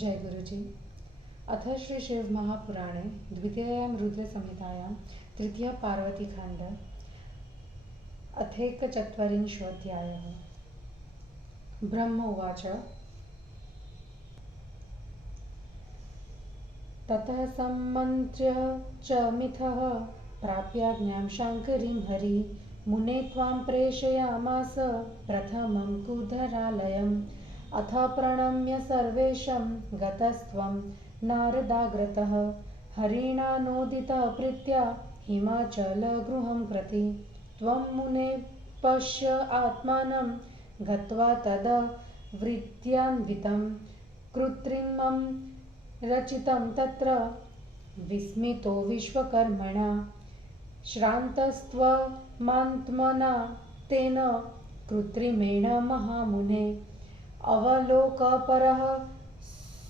जय गुरुजी। अथ श्री शिव महापुराणे द्वितीयां रुद्रसंहितायां तृतीय पार्वतीखण्ड अथैकचत्वारिंशोऽध्यायः। ब्रह्म उवाच। ततः सम्मन्त्र्य च मिथः प्राप्याज्ञां शाङ्करीं हरि मुने त्वां प्रेषयामास प्रथमं कुधरालयम्। अथ प्रणम्य सर्वेशं गतस्त्वं नारदाग्रतः हरिणानोदितः प्रीत्या हिमाचलगृहं प्रति। त्वं मुने पश्य आत्मानं गत्वा तद्वृत्यान्वितं कृत्रिमं रचितं तत्र विस्मितो विश्वकर्मणा श्रान्तस्त्वमात्मना तेन कृत्रिमेण महामुने। अवलोकपरः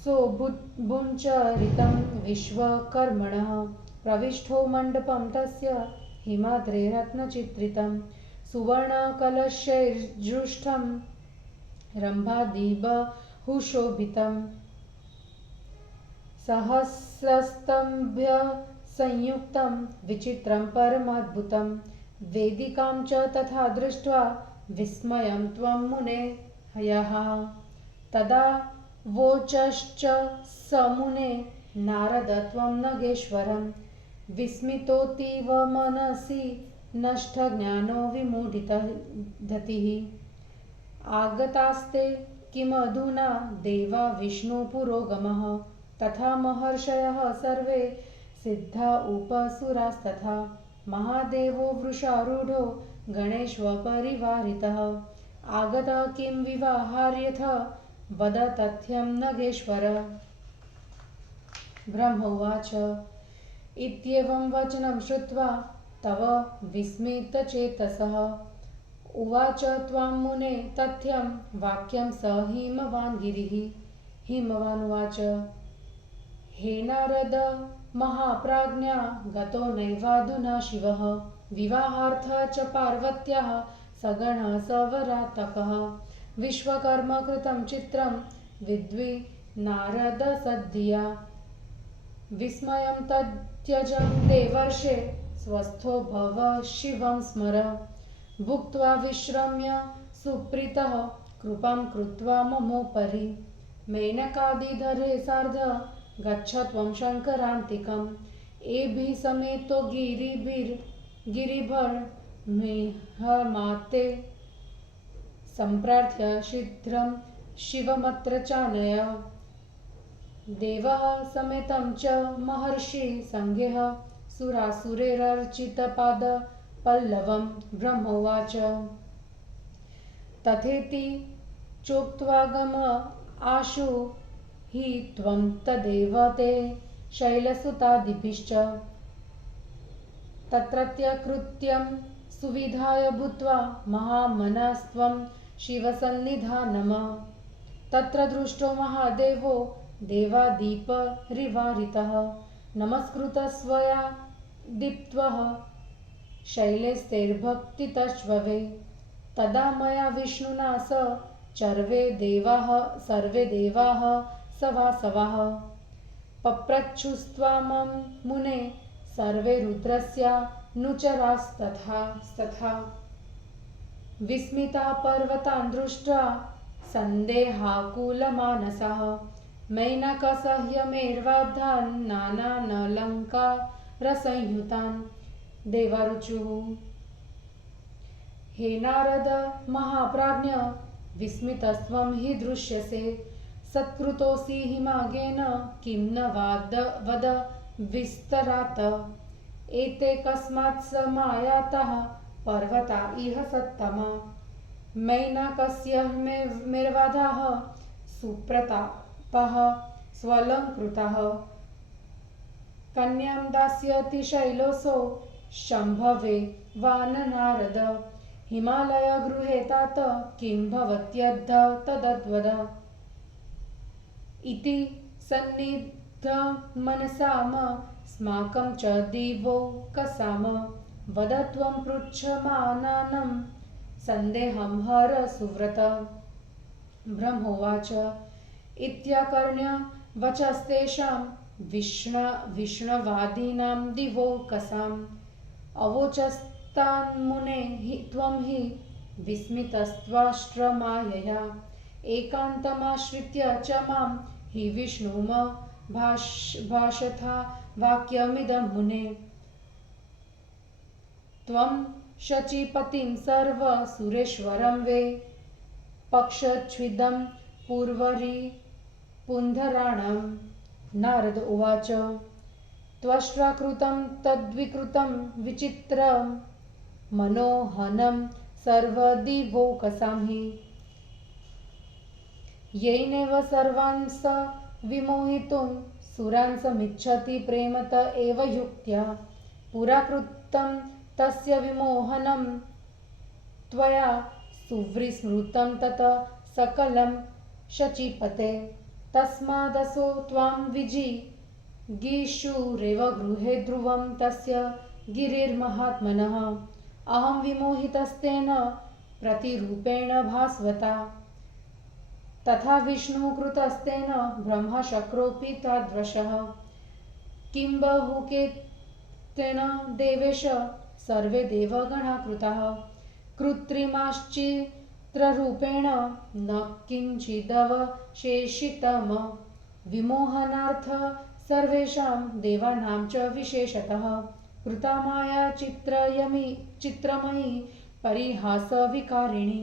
सोऽभुञ्चरितं विश्वकर्मणः प्रविष्टो मण्डपं तस्य हिमाद्रे रत्नचित्रितं सुवर्णकलशैर्जुष्टं रम्भादिबहुशोभितं सहस्रस्तम्भसंयुक्तं विचित्रं परमाद्भुतं। वेदिकां च तथा दृष्ट्वा विस्मयं त्वं मुने हयः। तदा वोचश्च स मुने नारद त्वं नगेश्वरं विस्मितोऽतीव मनसि नष्टज्ञानो विमूढितधतिः। आगतास्ते किमधुना देवा विष्णुपुरोगमः तथा महर्षयः सर्वे सिद्धा उपसुरास्तथा। महादेवो वृषारूढो गणेशपरिवारितः आगतः किं विवाहार्यथ वद तथ्यं नगेश्वर। ब्रह्म उवाच। इत्येवं वचनं श्रुत्वा तव विस्मितचेतसः उवाच त्वां मुने तथ्यं वाक्यं स हिमवान् गिरिः। हिमवान् उवाच। हे नारद महाप्राज्ञा गतो नैवाधुना शिवः विवाहार्थ च पार्वत्याः सगणः सवरातकः। विश्वकर्म कृतं चित्रं विद्वि नारद सद्धिया विस्मयं तत्यजं देवर्षे स्वस्थो भव शिवं स्मर। भुक्त्वा विश्रम्य सुप्रीतः कृपां कृत्वा ममोपरि मेनकादिधरे सार्ध गच्छ त्वं शङ्करान्तिकम्। एभिः समेतो गिरिभर्मेहमाते सम्प्रार्थ्य शीघ्रं शिवमत्र चानय। देवः समेतं च महर्षि सङ्घेः सुरासुरैरर्चितपादपल्लवं। ब्रह्मोवाच। तथेति चोक्त्वागम आशु हि त्वं तदेव ते शैलसुतादिभिश्च तत्रत्य कृत्यं सुविधाय भूत्वा महामनस्त्वं शिवसन्निधानम्। तत्र दृष्टो महादेवो देवादीपरिवारितः नमस्कृतः स्वया दीप्त्वः शैलेस्तैर्भक्तितश्ववे। तदा मया विष्णुना स सर्वे देवाः सवासवाः पप्रच्छुस्त्वामं मुने सर्वे रुद्रस्यानुचरास्तथा। विस्मिता पर्वतान् दृष्ट्वा सन्देहाकुलमानसाः मैनकसह्यमेर्वादान् नानानलङ्कारसंयुतान्। देवारुचुः। हे नारद महाप्राज्ञ विस्मितस्त्वं हि दृश्यसे सत्कृतोऽसि हिमागेन किं न वद विस्तरात्। एते कस्मात् समायाताः पर्वता इह सत्तमा मैनाकस्य मेर्वादाः सुप्रतापः स्वलङ्कृतः। कन्यां दास्यति शैलोऽसौ शम्भवे वाननारद हिमालयगृहे तात किं भवत्यद्ध तदद्वद। इति सन्निग्धमनसामस्माकं च दिवो कसाम वद त्वं पृच्छमानानं सन्देहं हर सुव्रत। ब्रह्मोवाच। इत्याकर्ण्य वचस्तेषां विष्णवादीनां दिवो कसाम् अवोचस्तान्मुने त्वं हि विस्मितस्त्वाष्ट्रमायया एकान्तमाश्रित्य च मां हि विष्णुमभाषथा वाक्यमिदं मुने त्वं शचीपतिं सर्वसुरेश्वरं वे पक्षच्छिदं पुरवरीपुन्धराणं नारद उवाच त्वष्ट्राकृतं तद्विकृतं विचित्रं मनोहनं सर्वदिवोकसां हि येनैव सर्वान् स विमोहितुं सुरान् समिच्छति प्रेमत एव युक्त्या पुराकृतं तस्य विमोहनं त्वया सुविस्मृतं तत सकलं शचीपते तस्मादसो त्वां विजिगीषुरेव गृहे ध्रुवं तस्य गिरिर्महात्मनः अहं विमोहितस्तेन प्रतिरूपेण भास्वता तथा विष्णुकृतस्तेन ब्रह्मशक्रोऽपि तादृशः किं बहुकेतेन देवेश सर्वे देवगणा कृताः कृत्रिमाश्चित्ररूपेण न किञ्चिदवशेषितम् विमोहनार्थ सर्वेषां देवानां च विशेषतः कृता माया चित्रमयी परिहासविकारिणी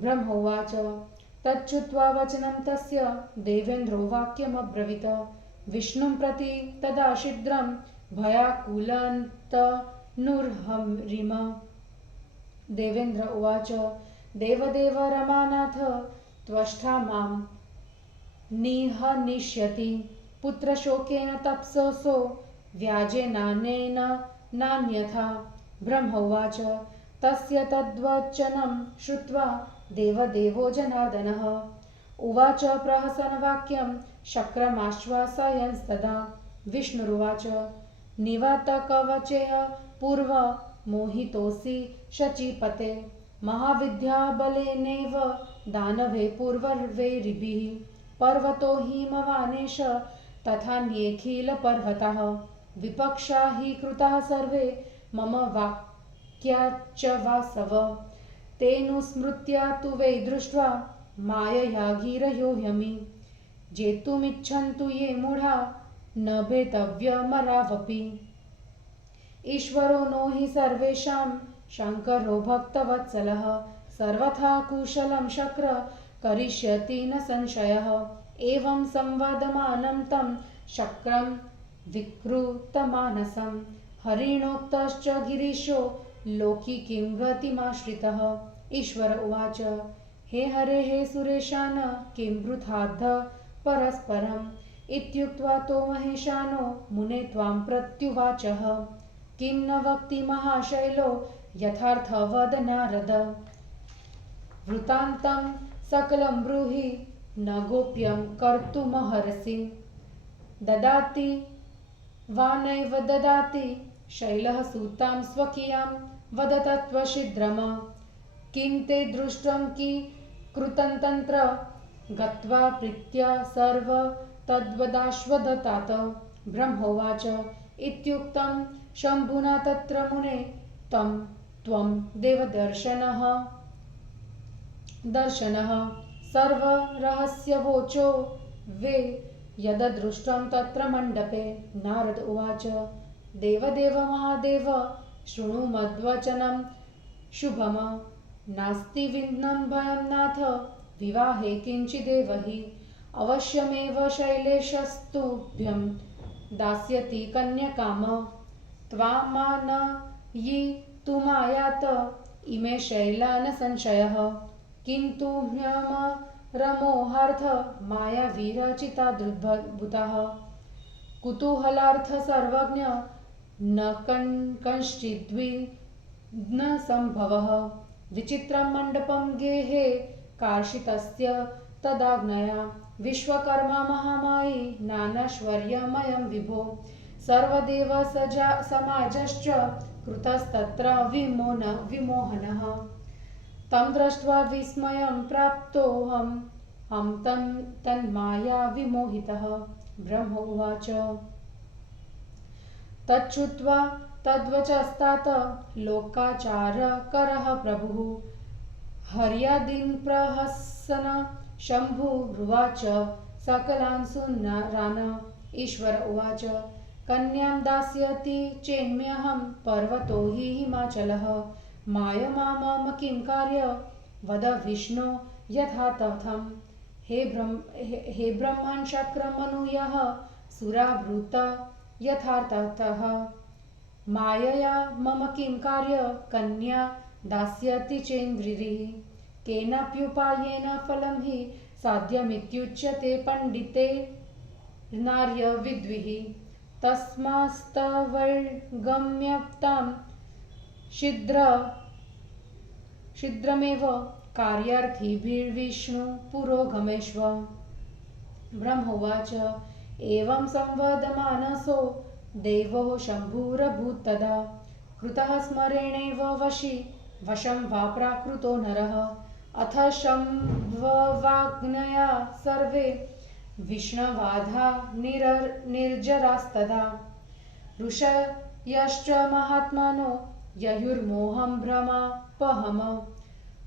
ब्रह्मोवाच तच्छ्रुत्वा वचनं तस्य देवेन्द्रो वाक्यमब्रवीत विष्णुं प्रति तदा शीघ्रं भयाकुलन्तनुर्हरिम देवेन्द्र उवाच देवदेव रमानाथ त्वष्टा मां निहनिष्यति पुत्रशोकेन तप्ससो व्याजेनानेन नान्यथा ब्रह्मोवाच तस्य तद्वचनं श्रुत्वा देवदेवो जनार्दनः उवाच प्रहसनवाक्यं शक्रमाश्वासयंस्तदा विष्णुरुवाच निवातकवचेह पूर्व मोहितोऽसि शचीपते महाविद्याबलेनैव दानवे पूर्ववैरिभिः पर्वतो हिमवानेश तथान्येऽखिलपर्वताः विपक्षा हि कृताः सर्वे मम वाक्याच्च वासव तेनुस्मृत्य तु वै दृष्ट्वा मायया गिरयो ह्यमि जेतुमिच्छन्तु ये मूढा न भेतव्यमरावपि ईश्वरो नो हि सर्वेषां शङ्करो भक्तवत्सलः सर्वथा कुशलं शक्र करिष्यति न संशयः एवं संवदमानं तं शक्रं विकृतमानसं हरिणोक्तश्च गिरीशो लोकी किं गतिमाश्रितः ईश्वर उवाच हे हरे हे सुरेशान किं वृथाद्ध परस्परम् इत्युक्त्वा तो महेशानो मुने त्वां प्रत्युवाचः किं न वक्ति महाशैलो यथार्थवद नारद वृत्तान्तं सकलं ब्रूहि न गोप्यं कर्तुमर्हसि ददाति वा नैव ददाति शैलः सूतां स्वकीयां वद तत्त्वशीघ्रम् किं ते दृष्टं कि कृतं तन्त्र गत्वा प्रीत्या सर्व तद्वदाश्वदतात ब्रह्मोवाच इत्युक्तं शम्भुना तत्र मुने त्वं देवदर्शनः सर्वरहस्यवोचो वे यददृष्टं तत्र मण्डपे नारद उवाच देवदेव महादेव शृणु मद्वचनं शुभम नास्ति विघ्नं भयं नाथ विवाहे किञ्चिदेव हि अवश्यमेव शैलेशस्तुभ्यं दास्यति कन्यकाम त्वामानयितुमायात इमे शैला न संशयः किन्तु ह्यमरमोहार्थ मायावीरचिताद्भुतः कुतूहलार्थ सर्वज्ञ न कश्चिद्विघ्न संभवः विचित्रं मण्डपं गेहे कार्षितस्य तदाज्ञया विश्वकर्मा महामायी नानैश्वर्यमयं विभो सर्वदेव समाजश्च कृतस्तत्र विमोहनः तं दृष्ट्वा विस्मयं प्राप्तोऽहं हम तन्माया विमोहितः। ब्रह्म उवाच तच्छ्रुत्वा तद्वचस्तात लोकाचारकरः प्रभुः हर्यादीन् प्रहसन शम्भुरुवाच सकलान् सुनरान्। ईश्वर उवाच कन्यां दास्यति चेन्म्यहं पर्वतो हि हिमाचलः मायमा मम किं कार्य वद विष्णो यथा तथम्। हे ब्रह्मन् शक्रमनुयः सुरावृत यथार्थतः मायया मम किं कार्य कन्या दास्यति चेन्द्रिः केनाप्युपायेन फलं हि साध्यमित्युच्यते पंडिते नार्य विद्विः। तस्मास्तवर्गम्यतां शीघ्रमेव कार्यार्थिभिर्विष्णु पुरोगमेष्व। ब्रह्मोवाच एवं संवदमानसो देवो शम्भुरभूत् तदा कृतः स्मरेणेव वशं वा प्राकृतो नरः। अथ शम्भवाग्नया सर्वे विष्णवाधा निर्जरास्तदा ऋषयश्च महात्मनो ययुर्मोहं भ्रमापहम्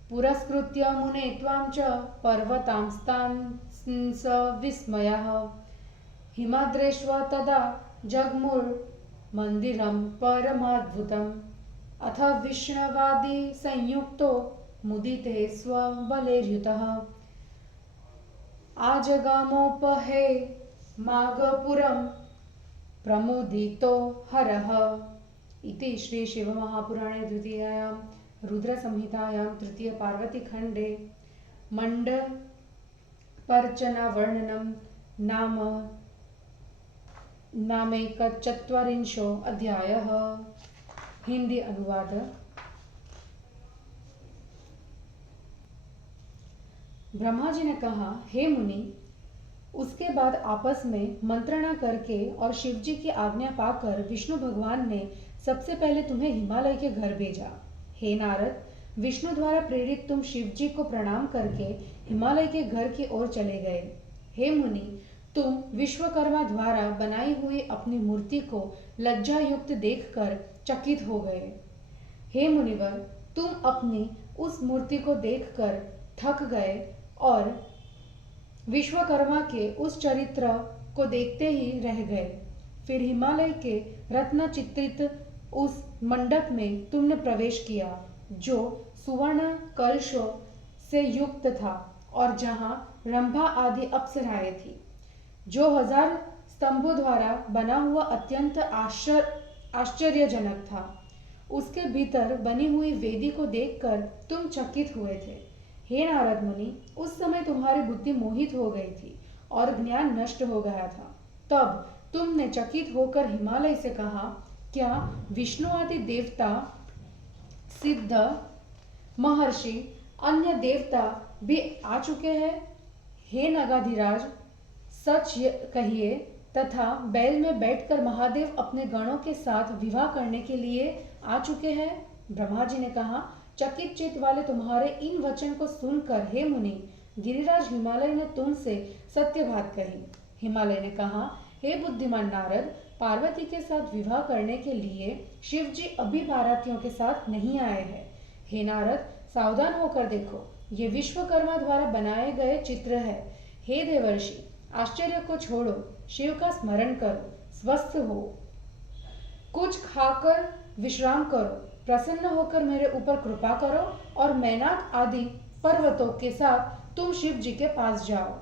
पुरस्कृत्य मुने त्वां च पर्वतांस्तांस विस्मयः। हिमाद्रेष्व तदा जग्मुर्मन्दिरं परमाद्भुतम् अथ विष्णवादि संयुक्तो मुदिते स्वबलैर्युतः आजगामोपहे मागपुरं प्रमुदितो हरः। इति श्री शिवमहापुराणे द्वितीयायां रुद्रसंहितायां तृतीय पार्वतीखण्डे मण्डपर्चनवर्णनं नामैकचत्वारिंशो अध्यायः। हिंदी अनुवाद। ब्रह्मा जी ने कहा, हे मुनि, उसके बाद आपस में मंत्रणा करके और शिव जी की आज्ञा पाकर विष्णु भगवान ने सबसे पहले तुम्हें हिमालय के घर भेजा। हे नारद, विष्णु द्वारा प्रेरित तुम शिव जी को प्रणाम करके हिमालय के घर की ओर चले गए। हे मुनि, तुम विश्वकर्मा द्वारा बनाई हुई अपनी मूर्ति को लज्जा युक्त देखकर चकित हो गए। हे मुनिवर, तुम अपनी उस मूर्ति को देखकर थक गए और विश्वकर्मा के उस चरित्र को देखते ही रह गए। फिर हिमालय के रत्न चित्रित उस मंडप में तुमने प्रवेश किया जो सुवर्ण कलशों से युक्त था और जहां रंभा आदि अप्सराएं थी, जो 1000 स्तंभों द्वारा बना हुआ अत्यंत आश्चर्यजनक था। उसके भीतर बनी हुई वेदी को देखकर तुम चकित हुए थे। हे नारद मुनि, उस समय तुम्हारी बुद्धि मोहित हो गई थी और ज्ञान नष्ट हो गया था। तब तुमने चकित होकर हिमालय से कहा, क्या विष्णु आदि देवता, सिद्ध, महर्षि, अन्य देवता भी आ चुके हैं? हे नगाधिराज, सच कहिए तथा बैल में बैठकर महादेव अपने गणों के साथ विवाह करने के लिए आ चुके हैं। ब्रह्मा जी ने कहा, चकित चित्त वाले तुम्हारे इन वचन को सुनकर हे मुनि, गिरिराज हिमालय ने तुमसे सत्य बात कही। हिमालय ने कहा, हे बुद्धिमान नारद, पार्वती के साथ विवाह करने के लिए शिव जी अभी बारातियों के साथ नहीं आए हैं। हे नारद, सावधान होकर देखो, ये विश्वकर्मा द्वारा बनाए गए चित्र है। हे देवर्षि, आश्चर्य को छोड़ो, शिव का स्मरण करो, स्वस्थ हो, कुछ खाकर विश्राम करो, प्रसन्न होकर मेरे ऊपर कृपा करो और मैनाक आदि पर्वतों के साथ तुम शिव जी के पास जाओ।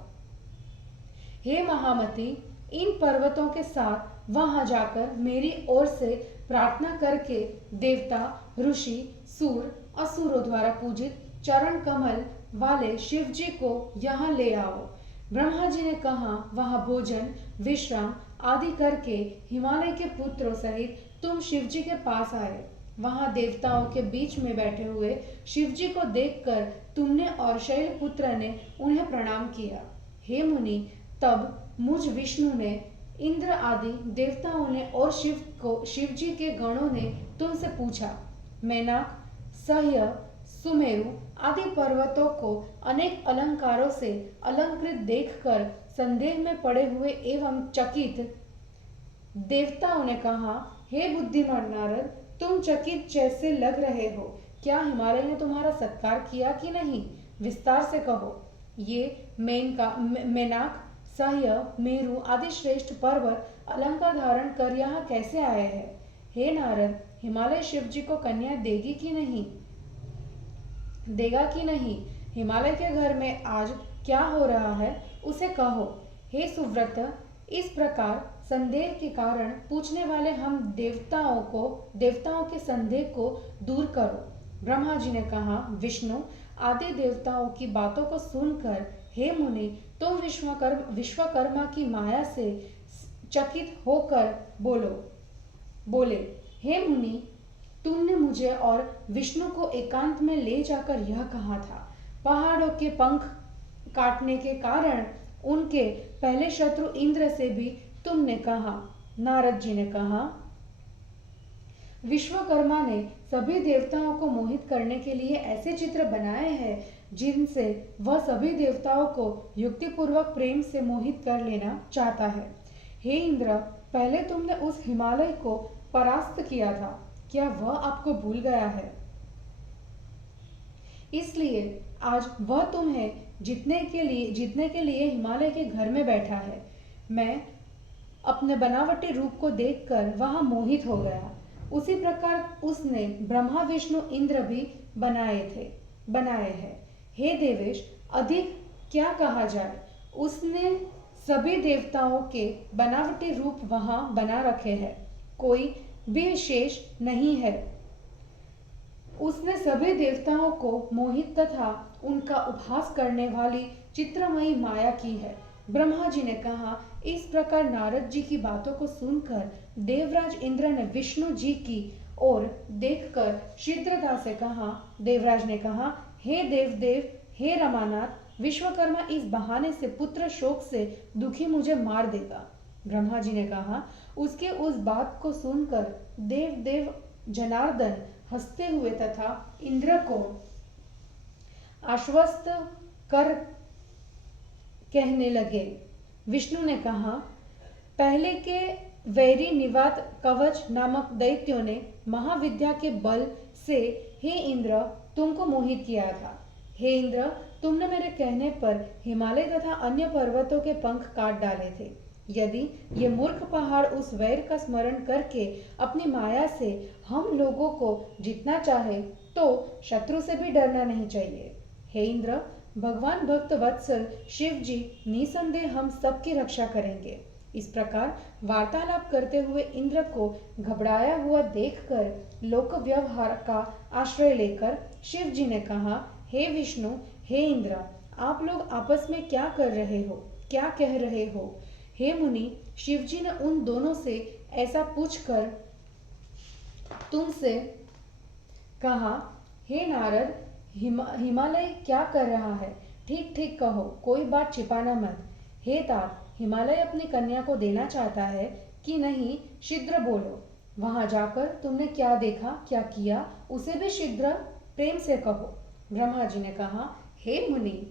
हे महामती, इन पर्वतों के साथ वहां जाकर मेरी ओर से प्रार्थना करके देवता, ऋषि, सूर, असुरों द्वारा पूजित चरण कमल वाले शिव जी को यहाँ ले आओ। ब्रह्मा जी ने कहा, वहां भोजन, विश्राम आदि करके हिमालय के पुत्रों सहित तुम शिव जी के पास आए। वहां देवताओं के बीच में बैठे हुए शिव जी को देखकर तुमने और शैलपुत्र ने उन्हें प्रणाम किया। हे मुनि, तब मुझ विष्णु ने, इंद्र आदि देवताओं ने और शिव जी के गणों ने तुमसे पूछा, मैनाक, सह्य, सुमेरु आदि पर्वतों को अनेक अलंकारों से अलंकृत देखकर संदेह में पड़े हुए एवं चकित देवताओं ने कहा, हे बुद्धिमान नारद, तुम चकित जैसे लग रहे हो। क्या हिमालय ने तुम्हारा सत्कार किया कि नहीं? विस्तार से कहो। ये मेनाक, सह्य, मेरु आदि श्रेष्ठ पर्वत अलंकार धारण कर यहाँ कैसे आए हैं? हे नारद, हिमालय शिव जी को कन्या देगा कि नहीं? हिमालय के घर में आज क्या हो रहा है, उसे कहो। हे सुव्रत, इस प्रकार संदेह के कारण पूछने वाले हम देवताओं के संदेह को दूर करो। ब्रह्मा जी ने कहा, विष्णु आदि देवताओं की बातों को सुनकर हे मुनि, तुम विश्वकर्मा की माया से चकित होकर बोले, हे मुनि, तुमने मुझे और विष्णु को एकांत में ले जाकर यह कहा था, पहाड़ों के पंख काटने के कारण उनके पहले शत्रु इंद्र से भी तुमने कहा। नारद जी ने कहा, विश्वकर्मा ने सभी देवताओं को मोहित करने के लिए ऐसे चित्र बनाए हैं जिनसे वह सभी देवताओं को युक्तिपूर्वक प्रेम से मोहित कर लेना चाहता है। हे इंद्र, पहले तुमने उस हिमालय को परास्त किया था, क्या वह आपको भूल गया है? इसलिए आज वह तुम्हें जीतने के लिए हिमालय के घर में बैठा है। मैं अपने बनावटी रूप को देखकर वहां मोहित हो गया। उसी प्रकार उसने ब्रह्मा विष्णु इंद्र भी बनाए हैं। हे देवेश, अधिक क्या कहा जाए, उसने सभी देवताओं के बनावटी रूप वहां बना रखे हैं, कोई भी विशेष नहीं है। उसने सभी देवताओं को मोहित तथा उनका उपहास करने वाली चित्रमयी माया की है। ब्रह्मा जी ने कहा, इस प्रकार नारद जी की बातों को सुनकर देवराज इंद्र ने विष्णु जी की ओर देखकर शीघ्रता से कहा। देवराज ने कहा, हे देव, हे रमानाथ, विश्वकर्मा इस बहाने से पुत्र शोक से दुखी मुझे मार देगा। ब्रह्मा जी ने कहा। उसके उस बात को सुनकर देव जनार्दन हंसते हुए तथा इंद्र को आश्वस्त कर कहने लगे। विष्णु ने कहा, पहले के वैरी निवात कवच नामक दैत्यों ने महाविद्या के बल से हे इंद्र तुमको मोहित किया था। हे इंद्र, तुमने मेरे कहने पर हिमालय तथा अन्य पर्वतों के पंख काट डाले थे। यदि ये मूर्ख पहाड़ उस वैर का स्मरण करके अपनी माया से हम लोगों को जीतना चाहे तो शत्रु से भी डरना नहीं चाहिए। हे इंद्र, भगवान भक्त वत्सल शिव जी निसंदेह हम सबकी रक्षा करेंगे। इस प्रकार वार्तालाप करते हुए इंद्र को घबराया हुआ देखकर लोक व्यवहार का आश्रय लेकर शिव जी ने कहा, हे विष्णु, हे इंद्र, आप लोग आपस में क्या कर रहे हो, क्या कह रहे हो? हे मुनि, शिव जी ने उन दोनों से ऐसा पूछकर तुमसे कहा, हे नारद, हिमालय क्या कर रहा है? ठीक ठीक कहो, कोई बात छिपाना मत। हे तात, हिमालय अपनी कन्या को देना चाहता है कि नहीं, शीघ्र बोलो। वहां जाकर तुमने क्या देखा, क्या किया, उसे भी शीघ्र प्रेम से कहो। ब्रह्मा जी ने कहा, हे मुनि,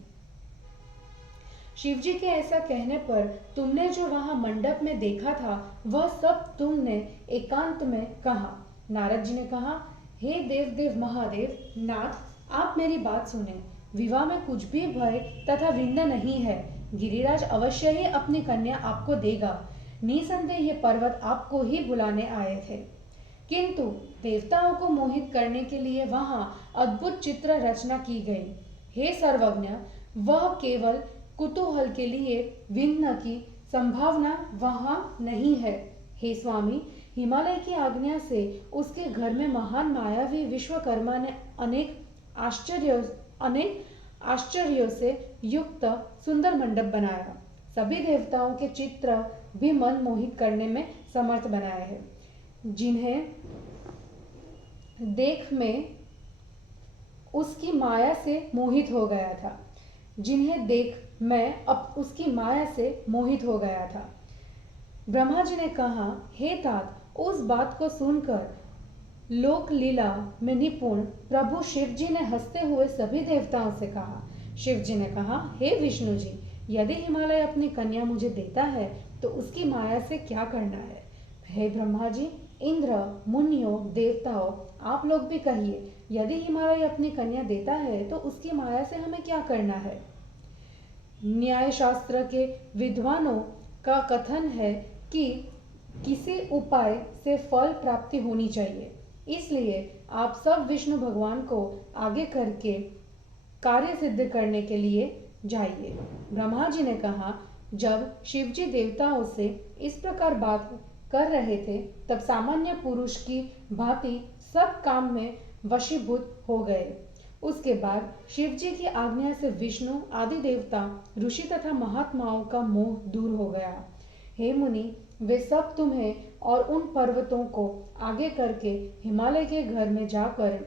शिव जी के ऐसा कहने पर तुमने जो वहां मंडप में देखा था वह सब तुमने एकांत में कहा। नारद जी ने कहा, हे देव महादेव, नाथ, आप मेरी बात सुने। विवाह में कुछ भी भय तथा विघ्न नहीं है। गिरिराज अवश्य ही अपनी कन्या आपको देगा। निसंदेह ये पर्वत आपको ही बुलाने आए थे, किंतु देवताओं को मोहित करने के लिए वहां अद्भुत चित्र रचना की गई। हे सर्वज्ञ, वह केवल कुतूहल के लिए विघ्न की संभावना वहां नहीं है। हे स्वामी, हिमालय की आज्ञा से उसके घर में महान मायावी विश्वकर्मा ने अनेक आश्चर्यों से युक्त सुंदर मंडप बनाया। सभी देवताओं के चित्र भी मन मोहित करने में समर्थ बनाए हैं, जिन्हें देख मैं उसकी माया से मोहित हो गया था। ब्रह्मा जी ने कहा, हे तात, उस बात को सुनकर लोक लीला में निपुण प्रभु शिव जी ने हंसते हुए सभी देवताओं से कहा। शिव जी ने कहा, हे विष्णु जी, यदि हिमालय अपनी कन्या मुझे देता है तो उसकी माया से क्या करना है? हे ब्रह्मा जी, इंद्र, मुनियों, देवताओं, आप लोग भी कहिए, यदि हिमालय अपनी कन्या देता है तो उसकी माया से हमें क्या करना है? न्याय शास्त्र के विद्वानों का कथन है कि किसी उपाय से फल प्राप्ति होनी चाहिए, इसलिए आप सब विष्णु भगवान को आगे करके कार्य सिद्ध करने के लिए जाइए। ब्रह्मा जी ने कहा, जब शिवजी देवताओं से इस प्रकार बात कर रहे थे तब सामान्य पुरुष की भांति सब काम में वशीभूत हो गए। उसके बाद शिवजी की आज्ञा से विष्णु आदि देवता, ऋषि तथा महात्माओं का मोह दूर हो गया। हे मुनि, वे सब तुम्हें और उन पर्वतों को आगे करके हिमालय के घर में जाकर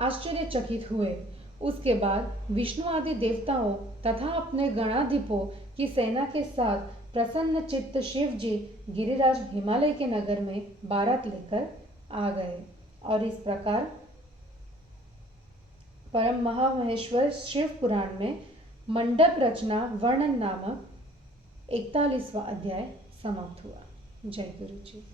आश्चर्यचकित हुए। उसके बाद विष्णु आदि देवताओं तथा अपने गणाधिपों की सेना के साथ प्रसन्न चित्त शिव जी गिरिराज हिमालय के नगर में बारात लेकर आ गए। और इस प्रकार परम महामहेश्वर शिव पुराण में मंडप रचना वर्णन नामक 41वां अध्याय समाप्त हुआ। जय गुरु जी।